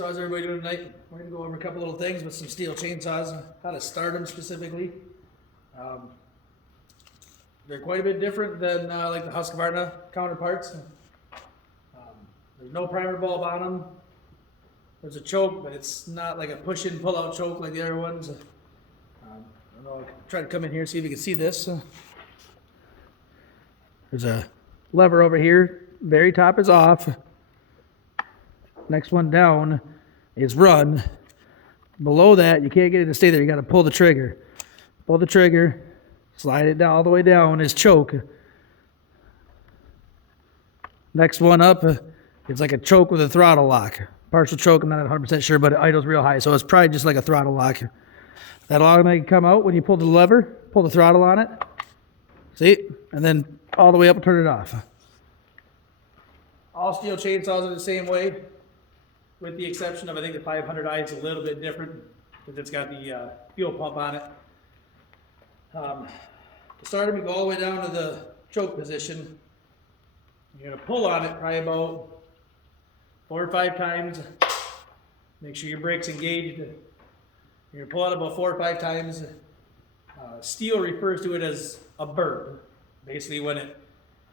So how's everybody doing tonight? We're going to go over a couple little things with some Stihl chainsaws, how to start them specifically. They're quite a bit different than like the Husqvarna counterparts. There's no primer bulb on them. There's a choke, but it's not like a push-in, pull-out choke like the other ones. I don't know, I'll try to come in here and see if you can see this. There's a lever over here. Very top is off. Next one down is run. Below that, you can't get it to stay there. You got to pull the trigger. Pull the trigger, slide it down all the way down is choke. Next one up, it's like a choke with a throttle lock. Partial choke, I'm not 100% sure, but it idles real high, so it's probably just like a throttle lock. That'll automatically come out when you pull the lever, pull the throttle on it. See? And then all the way up and turn it off. All Stihl chainsaws are the same way, with the exception of, I think the 500i is a little bit different because it's got the fuel pump on it. To start them, you go all the way down to the choke position. You're going to pull on it probably about 4 or 5 times. Make sure your brake's engaged. You're going to pull on it about 4 or 5 times. Stihl refers to it as a burp. Basically, when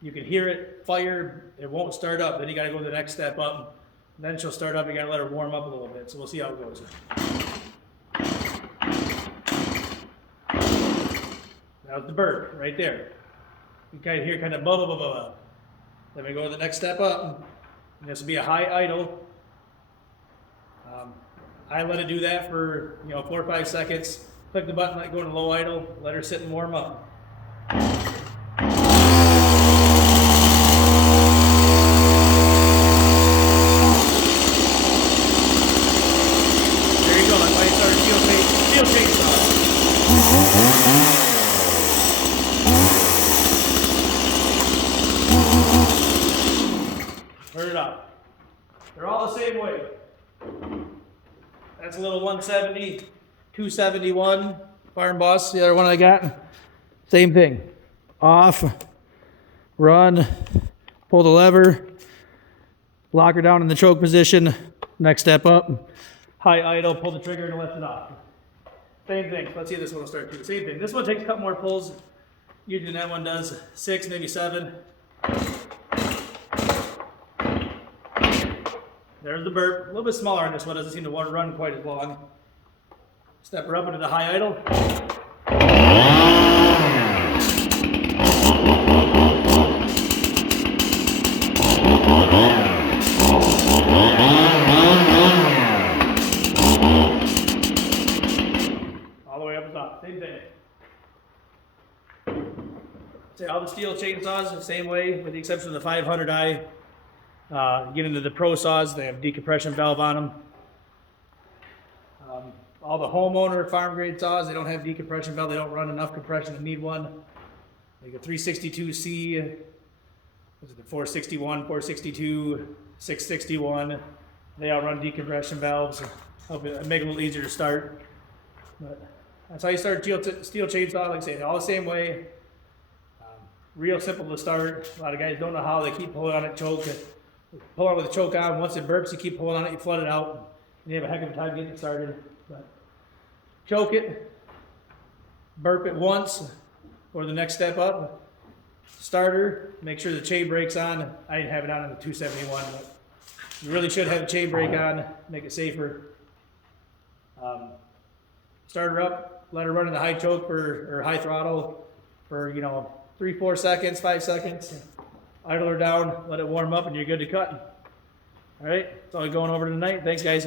you can hear it fire, it won't start up. Then you got to go to the next step up. Then she'll start up. You got to let her warm up a little bit. So we'll see how it goes. That was the burp right there. You kind of hear kind of blah, blah, blah, blah, blah. Then we go to the next step up. And this will be a high idle. I let it do that for 4 or 5 seconds. Click the button, let it go into low idle. Let her sit and warm up. There you go. That's why you start Stihl chainsaw. Turn it off. They're all the same way. That's a little 170, 271 Farm Boss, the other one I got. Same thing. Off, run, pull the lever, lock her down in the choke position. Next step up, high idle, pull the trigger and lift it off. Same thing. Let's see if this one will start too. Same thing. This one takes a couple more pulls. Usually that one does 6, maybe 7. There's the burp. A little bit smaller on this one. Doesn't seem to want to run quite as long. Step her up into the high idle. All the way up the top. Same thing. Say all the Stihl chainsaws the same way, with the exception of the 500i. Get into the pro saws, they have decompression valve on them. All the homeowner farm grade saws, they don't have decompression valve, they don't run enough compression to need one. Like a 362C, was it the 461, 462, 661, they all run decompression valves. Help it make it a little easier to start. But that's how you start Stihl chainsaw, like I say, all the same way. Real simple to start. A lot of guys don't know how, they keep pulling on it, choke it. Pull on with the choke on. Once it burps, you keep pulling on it, you flood it out, and you have a heck of a time getting it started. But choke it, burp it once, or the next step up. Starter, make sure the chain brake's on. I didn't have it on in the 271, but you really should have a chain brake on, make it safer. Start her up, let her run in the high choke or high throttle for 3-4 seconds, 5 seconds. Idle her down, let it warm up, and you're good to cut. All right, that's all I'm going over tonight. Thanks, guys.